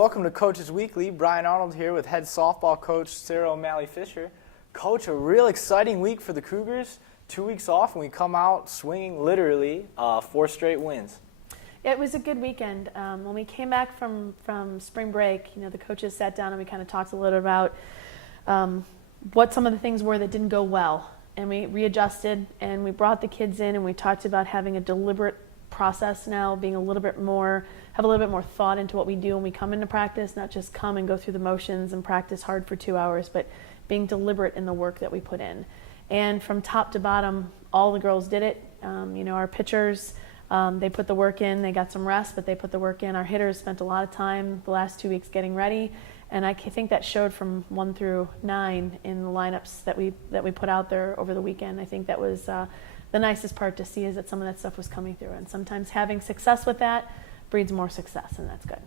welcome to Coach's Weekly. Brian Arnold here with head softball coach Sarah O'Malley Fisher. Coach, a real exciting week for the Cougars. 2 weeks off and we come out swinging literally 4 straight wins. It was a good weekend. When we came back from spring break, the coaches sat down and we kind of talked a little about what some of the things were that didn't go well. And we readjusted and we brought the kids in and we talked about having a deliberate process now, being have a little bit more thought into what we do when we come into practice, not just come and go through the motions and practice hard for 2 hours, but being deliberate in the work that we put in. And from top to bottom, all the girls did it. Our pitchers, they put the work in. They got some rest, but they put the work in. Our hitters spent a lot of time the last 2 weeks getting ready, and I think that showed from 1 through 9 in the lineups that we put out there over the weekend. I think that was the nicest part to see, is that some of that stuff was coming through, and sometimes having success with that breeds more success, and that's good.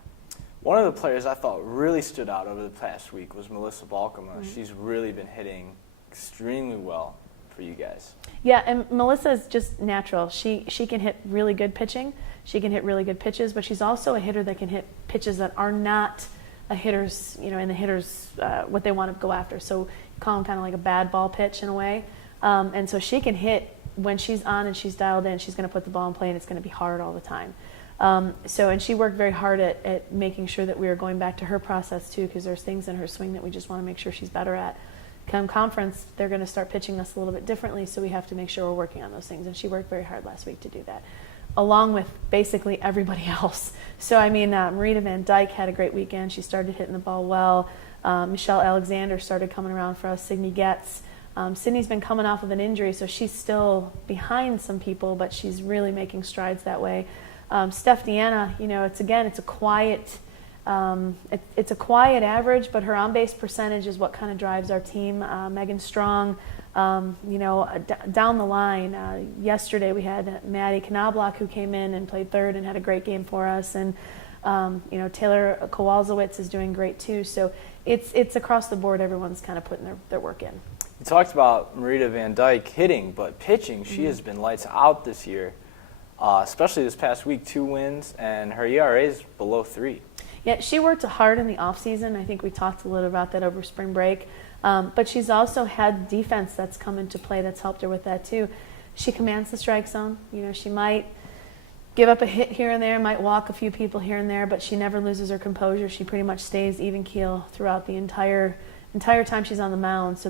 One of the players I thought really stood out over the past week was Melissa Balkema. Mm-hmm. She's really been hitting extremely well for you guys. Yeah, and Melissa is just natural. She can hit really good pitching. She can hit really good pitches, but she's also a hitter that can hit pitches that are not a hitter's, in the hitter's what they want to go after. So you call them kind of like a bad ball pitch in a way. And so she can hit when she's on and she's dialed in. She's going to put the ball in play, and it's going to be hard all the time. And she worked very hard at making sure that we were going back to her process too, because there's things in her swing that we just want to make sure she's better at. Come conference, they're going to start pitching us a little bit differently, so we have to make sure we're working on those things. And she worked very hard last week to do that, along with basically everybody else. So, Marita Van Dyke had a great weekend. She started hitting the ball well. Michelle Alexander started coming around for us. Sydney Getz. Sydney's been coming off of an injury, so she's still behind some people, but she's really making strides that way. Steph Deanna, it's a quiet. It's a quiet average, but her on-base percentage is what kind of drives our team. Megan Strong, down the line. Yesterday we had Maddie Knobloch, who came in and played third and had a great game for us, and Taylor Kowalskiewicz is doing great too. So it's across the board. Everyone's kind of putting their work in. You talked about Marita Van Dyke hitting, but pitching, she has been lights out this year, especially this past week. 2 wins, and her ERA is below 3. Yeah, she worked hard in the off season. I think we talked a little about that over spring break. But she's also had defense that's come into play that's helped her with that too. She commands the strike zone. She might give up a hit here and there, might walk a few people here and there, but she never loses her composure. She pretty much stays even keel throughout the entire time she's on the mound. So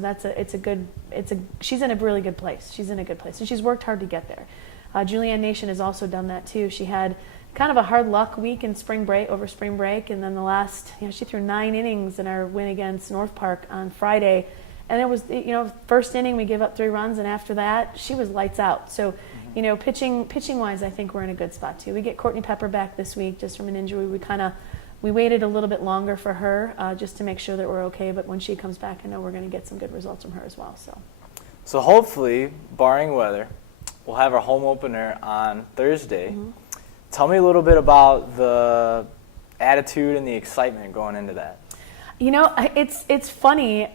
she's in a really good place. She's in a good place, and she's worked hard to get there. Julianne Nation has also done that too. She had kind of a hard luck week in over spring break, and then the last, she threw 9 innings in our win against North Park on Friday, and it was, first inning we gave up 3 runs, and after that she was lights out. So, pitching wise, I think we're in a good spot too. We get Courtney Pepper back this week just from an injury. We waited a little bit longer for her just to make sure that we're okay, but when she comes back, I know we're going to get some good results from her as well. So hopefully, barring weather, we'll have our home opener on Thursday. Mm-hmm. Tell me a little bit about the attitude and the excitement going into that. It's funny.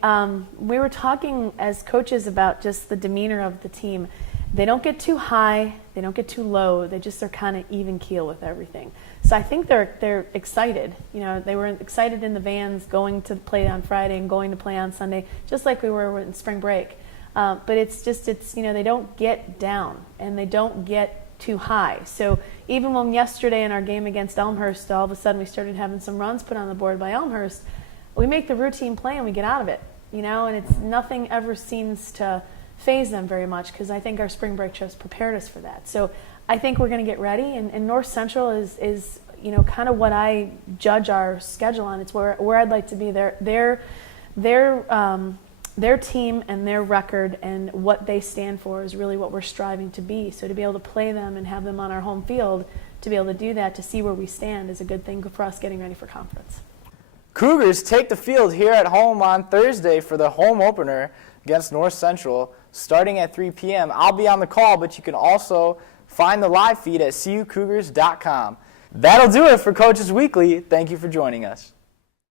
We were talking as coaches about just the demeanor of the team. They don't get too high. They don't get too low. They just are kind of even keel with everything. So I think they're excited. They were excited in the vans going to play on Friday and going to play on Sunday, just like we were in spring break. But they don't get down and they don't get too high. So even when yesterday in our game against Elmhurst, all of a sudden we started having some runs put on the board by Elmhurst, we make the routine play and we get out of it, and it's nothing ever seems to faze them very much, because I think our spring break just prepared us for that. So I think we're going to get ready, and North Central is kind of what I judge our schedule on. It's where I'd like to be. Their team and their record and what they stand for is really what we're striving to be. So to be able to play them and have them on our home field, to be able to do that, to see where we stand, is a good thing for us getting ready for conference. Cougars take the field here at home on Thursday for the home opener against North Central, starting at 3 p.m. I'll be on the call, but you can also find the live feed at cucougars.com. That'll do it for Coach's Weekly. Thank you for joining us.